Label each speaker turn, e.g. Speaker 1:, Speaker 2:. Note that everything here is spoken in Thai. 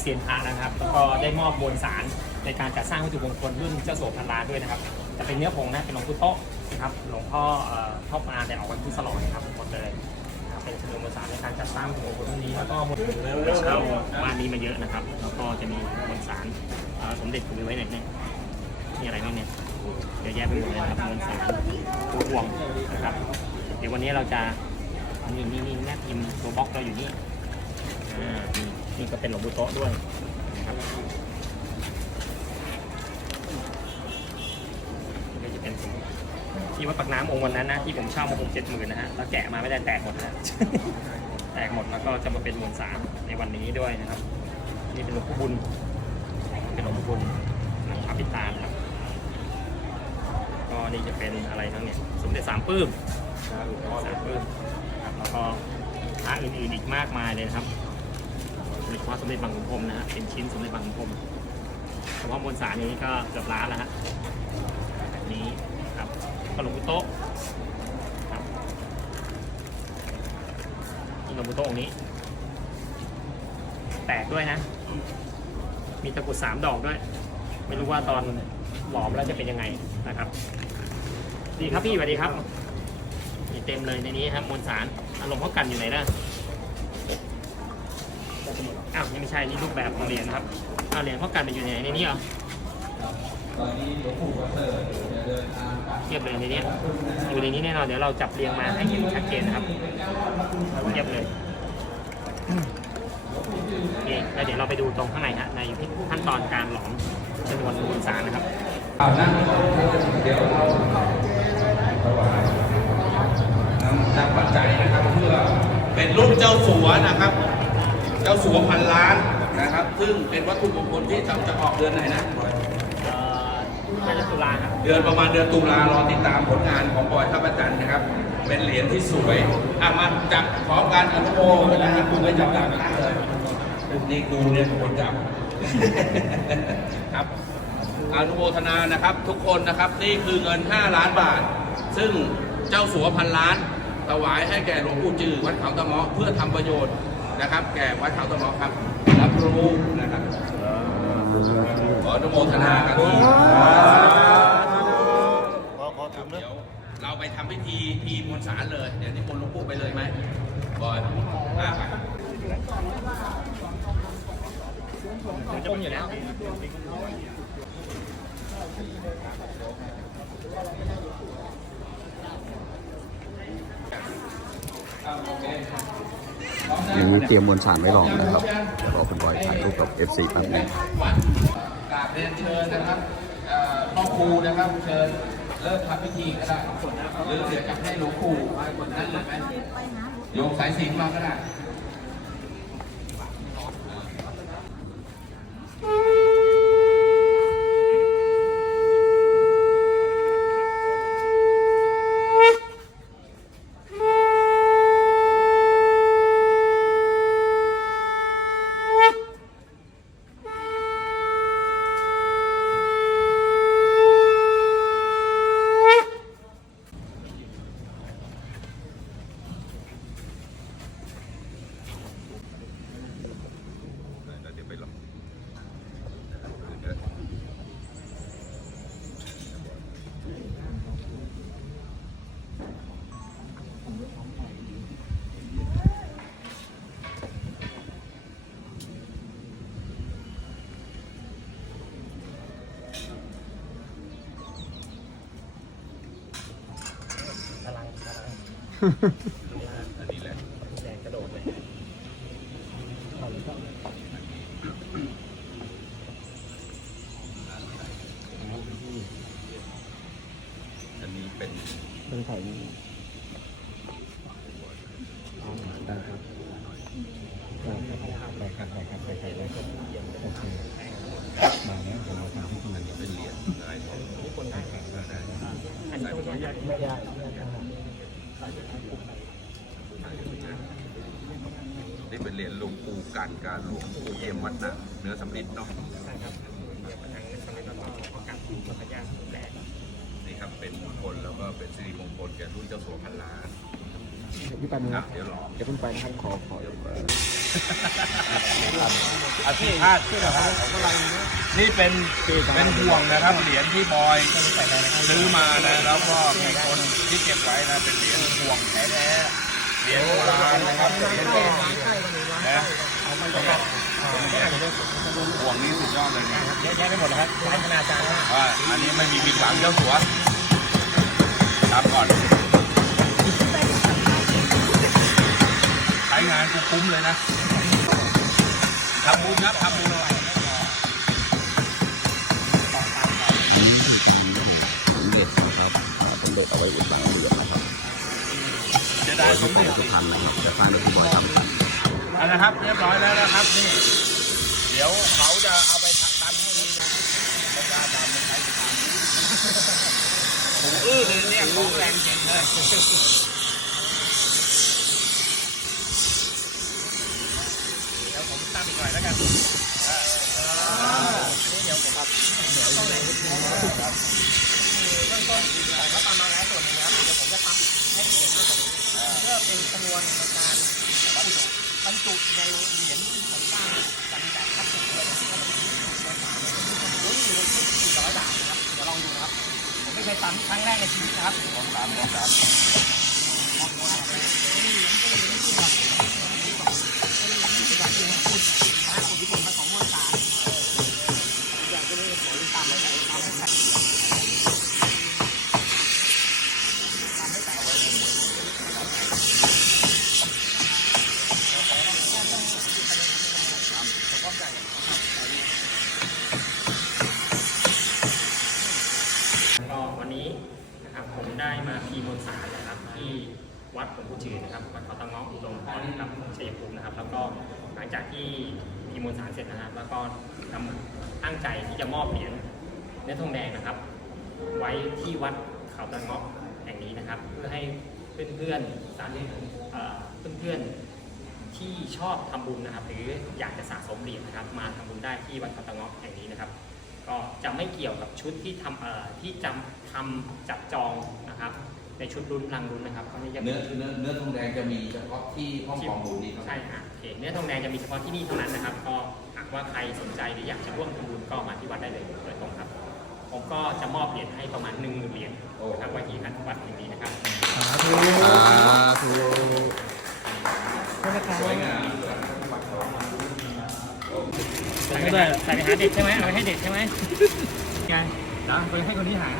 Speaker 1: เซียนพระนะครับ แล้วก็ได้มอบมวลสารในการจัดสร้างวัตถุมงคลรุ่นเจ้าโสพันล้านด้วยนะครับ จะเป็นเนื้อผงนะ เป็นหลวงปู่โต๊ะนะครับ หลวงพ่อเอ่อพ่อมาแต่ออกวันพุธสลอยครับหมดเลยเป็นชนวนมวลสารในการจัดสร้างวัตถุมงคลรุ่นนี้ แล้วก็มวลเช่าบ้านนี้มาเยอะนะครับ แล้วก็จะมีมวลสารสมเด็จคุณไว้ไหนเนี่ยมีอะไรบ้างเนี่ยเยอะแยะไปหมดเลยครับมวลสารตัวห่วงนะครับ เดี๋ยววันนี้เราจะนี่นี่นี่แม่พิมพ์ตัวบล็อกเราอยู่นี่ อ่านี่นี่ก็เป็นหลวงปู่โต๊ะด้วยนะครับนี่ก็จะเป็นที่วัดปากน้ำองค์วันนั้นนะที่ผมเช่ามาหกเจ็ดหมื่นนะฮะแล้วแกะมาไม่ได้แตกหมดนะ แตกหมดแล้วก็จะมาเป็นมวลสารในวันนี้ด้วยนะครับ นี่เป็นหลวงปู่บุญ เป็นหลวงปู่บุญหนังพระปิตานะครับ ก็นี่จะเป็นอะไรทั้งเนี่ยสมเด็จสามปลื้ม สามปลื้มนะครับแล้วก็พระอื่นๆอีกมากมายเลยนะครับโดย เฉพาะสมเด็จบางขุนพรหมนะฮะเป็นชิ้นสมเด็จบางขุนพรหมเฉพาะมวลสารนี้ก็เกือบล้านแล้วฮะแบบนี้ครับก็หลวงปู่โต๊ะครับนี่หลวงปู่โต๊ะองค์นี้ แตกด้วยนะ มีตะกุดสามดอกด้วย ไม่รู้ว่าตอนหลอมแล้วจะเป็นยังไงนะครับ ดีครับพี่สวัสดีครับมีเต็มเลยในนี้ครับมวลสารอารมณ์พ่อกันอยู่ไหนนะ อ้าวนี่ไม่ใช่ นี่รูปแบบของเหรียญนะครับอ้าเหรียญพ่อกันเป็นอยู่ไหนในนี้เหรอ
Speaker 2: เรี
Speaker 1: ยบเลยในนี้อยู่ในนี้แน่นอนเดี๋ยวเราจับเรียงมาให้เห็นชัดเจนนะครับเทียบเลยนี่แล้วเดี๋ยวเราไปดูตรงข้างในฮะในขั้นตอนการหลอมจำนวนมวลสารนะครับ
Speaker 2: เอานั่งเดี๋ยวเราถวายน้ำนำปัจจัยนะครับเพื่อเป็นรุ่นเจ้าสัวนะครับ เจ้าสัวพันล้านนะครับ ซึ่งเป็นวัตถุมงคลที่จะจะออกเดือนไหนนะ
Speaker 1: เอ่อน่าจะตุลาครับ
Speaker 2: เดือนประมาณเดือนตุลารอติดตามผลงานของบอยท่าประจันทร์นะครับ เป็นเหรียญที่สวยอะมาจับพร้อมกันอนุโมทนาคุณไม่จับตามกันเลยนี่กูเนี่ยเป็นคนจับครับอนุโมทนานะครับทุกคนนะครับนี่คือเงิน 5 ล้านบาท ซึ่งเจ้าสัวพันล้านถวายให้แก่หลวงปู่จือวัดเขาตะเมาะเพื่อทำประโยชน์ นะครับ แก่วัดเขาตะเมาะครับ รับรู้นะครับขออนุโมทนากันที
Speaker 3: ขอขอ
Speaker 2: ค
Speaker 3: ถึ
Speaker 2: รับ
Speaker 3: งนะ
Speaker 2: เดี๋ยวเราไปทำพิธีพีมวลสารเลย เดี๋ยวนี้คนหลวงปู่ไปเลยไหมบอยอะไป
Speaker 1: มันจะเป็นอยู่แล้ว
Speaker 4: ยังเตรียมมวลสารไว้รองนะครับเดี๋ยวรอคุณบอยถ่ายรูปกับ FC แป๊บนึง
Speaker 2: กราบเรียนเชิญนะครับพ่อครูนะครับเชิญเริ่มทำพิธีก็ได้หรือเดี๋ยวจะให้หลวงปู่มาคนนั้นเลยไหมโยงสายสิญมาก็ได้ อันนี้แหละ
Speaker 1: แรงกระโดดเลย
Speaker 2: อันนี้เป็น
Speaker 1: เป็นไข่ได้ครับได้ครับได้ครับได้ครับได้ครับได้ครับโอเคมาแล้วผมเอาทำที่ตรงนี้
Speaker 2: เป็นเหรียญายทอง
Speaker 1: อันนี้ต้องยากไม่ยาก
Speaker 2: นี่เป็นเหรียญหลวงปู่กันการหลวงปู่เยี่ยมวัดนะเนื้อสำริดเนาะ
Speaker 1: ใช่ครับเดี๋ยวมาทางนี้ทางนี้แล้วก็ประกาศแล้วก็ยาแรก
Speaker 2: นี่ครับเป็นมงคลแล้วก็เป็นสิริมงคลแก่รุ่นเจ้าสัวพันล้าน
Speaker 3: พี่ไปมือ
Speaker 2: ครับเดี๋ยวรอ
Speaker 3: เดี๋ยวเพิ่งไปนะครับขอขอ
Speaker 2: อาชีพพาดนะครับนี่เป็นเป็นห่วงนะครับเหรียญที่บอยซื้อมานะแล้วก็มีคนที่เก็บไว้นะเป็นเหรียญห่วงแท้ๆเหรียญโบราณนะครับเหรียญแท้นะห่วงนี้สุดยอดเลยนะ
Speaker 1: เยอะแยะไปหมดเลยครับหลายขนาดจานมาก
Speaker 2: ว่าอันนี้ไม่มีผิดหวังเจ้าสัวครับก่อน งานกูคุ้มเลยนะทำบุญครับทำบุญหน่อย
Speaker 4: สมเด็จนะครับอ่าสมเด็จเอาไว้อุดบังเหรียญนะครับ
Speaker 2: จะได้ส
Speaker 4: ส
Speaker 2: ม
Speaker 4: ม
Speaker 2: เด็
Speaker 4: เด็
Speaker 2: จ
Speaker 4: จสุพรรณนะครับจะสร้างโดยพี่บอยทำครับ
Speaker 2: อันนะครับเรียบร้อยแล้วนะครับนี่เดี๋ยวเขาจะเอาไปตันให้ดีไม่กล้าทำไม่ใช้ทำหูอื้อเลยเนี่ยของแรงจริงเลย
Speaker 1: ญที่ผมสร้างกันแบบพลาสติกเลยนะครับรุ่นอยู่ที่สี่ร้อยบาทนะครับเดี๋ยวลองดูครับผมไม่เคยทำครั้งแรกในชีวิตครับ
Speaker 2: ลองตามลองตาม
Speaker 1: วันนี้นะครับผมได้มาพีมนสารนะครับที่วัดหลวงปู่จือนะครับวัดเขาตะงาะอุดมพรกับชัยภูมินะครับ แล้วก็หลังจากที่พีมนสารเสร็จนะครับ แล้วก็ทำตั้งใจที่จะมอบเหรียญเนื้อทองแดงนะครับ ไว้ที่วัดเขาตะงาะแห่งนี้นะครับ เพื่อให้เพื่อนๆสาธุเอ่อเพื่อนๆที่ชอบทำบุญนะครับ หรืออยากจะสะสมเหรียญนะครับ มาทำบุญได้ที่วัดเขาตะงาะแห่งนี้นะครับ ก็จะไม่เกี่ยวกับชุดที่ทำเอ่อที่จำทำจับจองนะครับ ในชุดรุ่นพลังรุ่นนะครับเขาไม่จะ
Speaker 2: เนื้อเนื้อเนื้อทองแดงจะมีเฉพาะที่ห้องกองบุญนี่ครับ
Speaker 1: ใช่ค่ะโอเคเนื้อทองแดงจะมีเฉพาะที่นี่เท่านั้นนะครับก็หากว่าใครสนใจหรืออยากจะร่วมทำบุญก็มาที่วัดได้เลยโดยตรงครับ ผมก็จะมอบเหรียญให้ประมาณหนึ่งหมื่นเหรียญนะครับไว้ที่วัดแห่งนี้นะครับ
Speaker 4: สาธุ
Speaker 2: สวยงาม
Speaker 1: ใส่ไปใส่ไปหาเด็กใช่ไหมเอาไปให้เด็กใช่ไหมไงเดี๋ยวไปให้คนที่หา